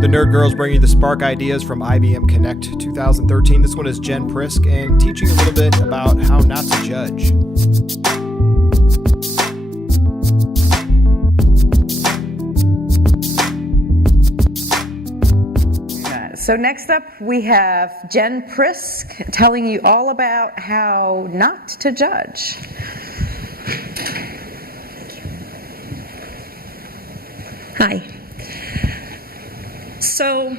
The Nerd Girls bring you the Spark Ideas from IBM Connect 2013. This one is Jenn Priske and teaching a little bit about how not to judge. So next up we have Jenn Priske telling you all about how not to judge. Hi. So,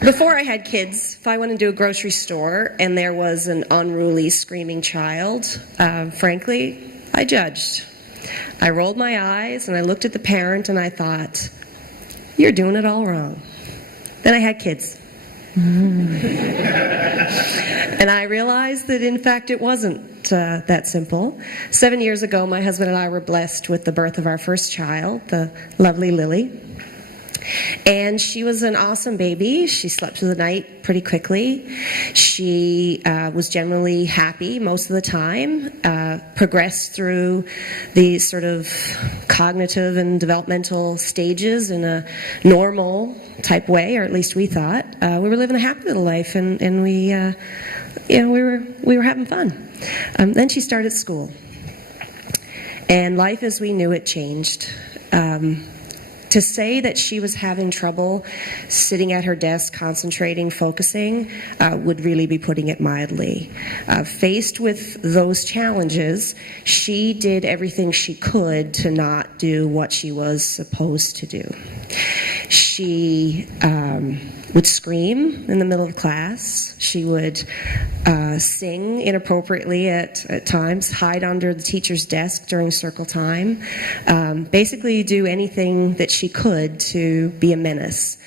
before I had kids, if I went into a grocery store and there was an unruly, screaming child, frankly, I judged. I rolled my eyes and I looked at the parent and I thought, you're doing it all wrong. Then I had kids. And I realized that, in fact, it wasn't that simple. 7 years ago, my husband and I were blessed with the birth of our first child, the lovely Lily. And she was an awesome baby. She slept through the night pretty quickly. She was generally happy most of the time, progressed through these sort of cognitive and developmental stages in a normal type way, or at least we thought. We were living a happy little life, and we were having fun. Then she started school. And life as we knew it changed. To say that she was having trouble sitting at her desk, concentrating, focusing, would really be putting it mildly. Faced with those challenges, she did everything she could to not do what she was supposed to do. She would scream in the middle of class. She would sing inappropriately at times, hide under the teacher's desk during circle time, basically do anything that she could to be a menace.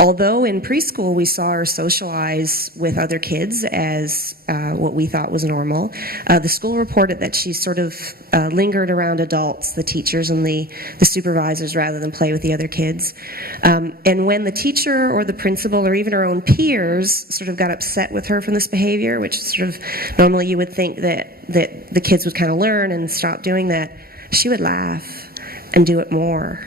Although in preschool we saw her socialize with other kids as what we thought was normal, the school reported that she sort of lingered around adults, the teachers and the supervisors, rather than play with the other kids. And when the teacher or the principal or even her own peers sort of got upset with her from this behavior, which sort of normally you would think that the kids would kind of learn and stop doing that, she would laugh and do it more.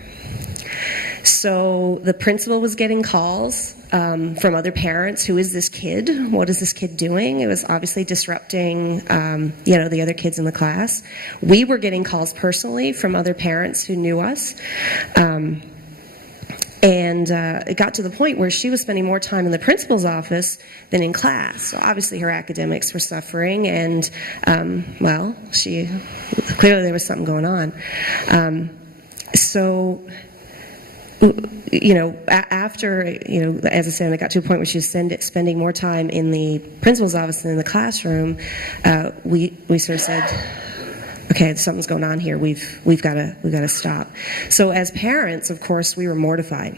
So the principal was getting calls from other parents. Who is this kid? What is this kid doing? It was obviously disrupting, the other kids in the class. We were getting calls personally from other parents who knew us. And it got to the point where she was spending more time in the principal's office than in class. So obviously her academics were suffering, and, clearly there was something going on. After, as I said, it got to a point where she was spending more time in the principal's office than in the classroom. We sort of said, okay, something's going on here. We've got to stop. So as parents, of course, we were mortified.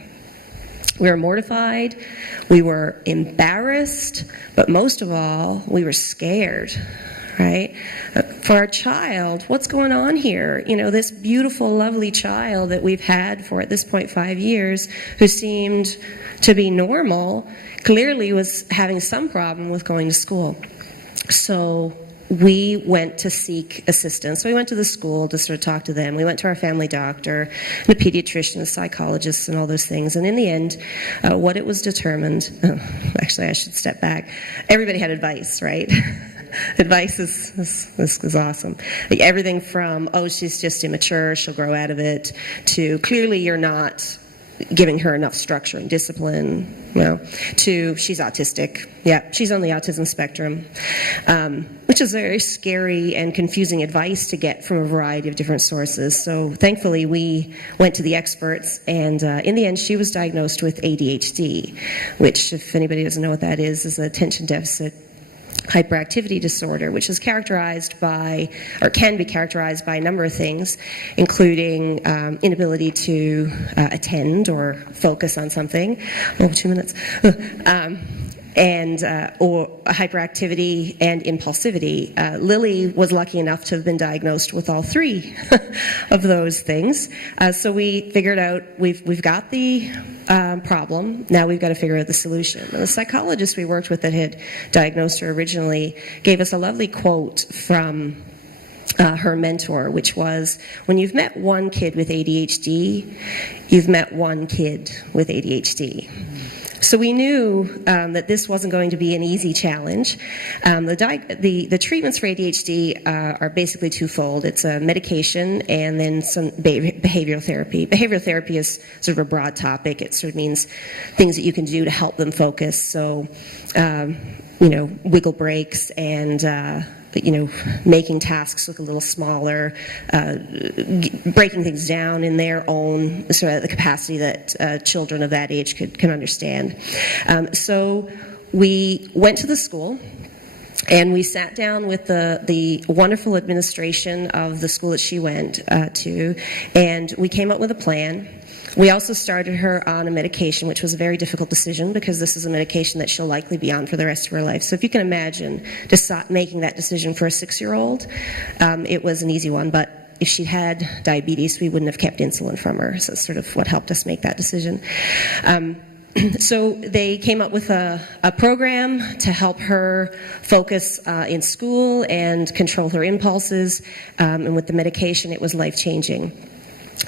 We were mortified. We were embarrassed, but most of all, we were scared. Right? For our child, what's going on here? This beautiful, lovely child that we've had for, at this point, 5 years, who seemed to be normal, clearly was having some problem with going to school. So we went to seek assistance. So we went to the school to sort of talk to them. We went to our family doctor, and a pediatrician, a psychologist, and all those things. And in the end, what it was determined, actually I should step back, everybody had advice, right? Advice is awesome. Like everything from, she's just immature, she'll grow out of it, to clearly you're not giving her enough structure and discipline, to she's autistic. Yeah, she's on the autism spectrum, which is very scary and confusing advice to get from a variety of different sources. So thankfully we went to the experts, and in the end she was diagnosed with ADHD, which, if anybody doesn't know what that is attention deficit hyperactivity disorder, which is characterized by, or can be characterized by, a number of things, including inability to attend or focus on something. 2 minutes. Or hyperactivity and impulsivity. Lily was lucky enough to have been diagnosed with all three of those things. So we figured out we've got the problem. Now we've got to figure out the solution. And the psychologist we worked with that had diagnosed her originally gave us a lovely quote from her mentor, which was, when you've met one kid with ADHD, you've met one kid with ADHD. So we knew that this wasn't going to be an easy challenge. The treatments for ADHD are basically twofold. It's a medication and then some behavioral therapy. Behavioral therapy is sort of a broad topic. It sort of means things that you can do to help them focus. So, wiggle breaks and making tasks look a little smaller, breaking things down in their own sort of the capacity that children of that age can understand. So we went to the school, and we sat down with the wonderful administration of the school that she went to, and we came up with a plan. We also started her on a medication, which was a very difficult decision because this is a medication that she'll likely be on for the rest of her life. So if you can imagine making that decision for a 6-year-old, it was an easy one. But if she had diabetes, we wouldn't have kept insulin from her. So that's sort of what helped us make that decision. So they came up with a program to help her focus in school and control her impulses. And with the medication, it was life-changing.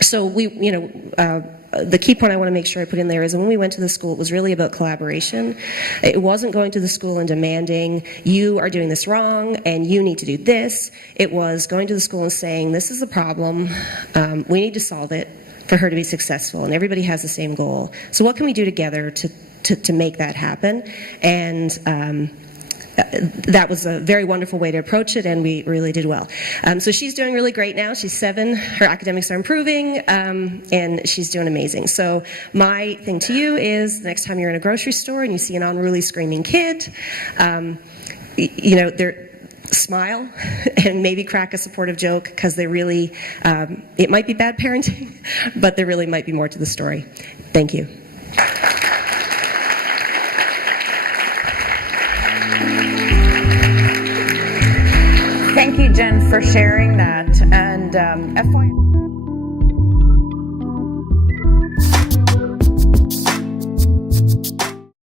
So the key point I want to make sure I put in there is when we went to the school, it was really about collaboration. It wasn't going to the school and demanding, you are doing this wrong and you need to do this. It was going to the school and saying, this is the problem, we need to solve it for her to be successful, and everybody has the same goal. So what can we do together to make that happen? And that was a very wonderful way to approach it, and we really did well. So she's doing really great now. She's 7. Her academics are improving, and she's doing amazing. So my thing to you is, next time you're in a grocery store and you see an unruly screaming kid, smile and maybe crack a supportive joke, because they really, it might be bad parenting, but there really might be more to the story. Thank you. Thank you, Jen, for sharing that. And FYI.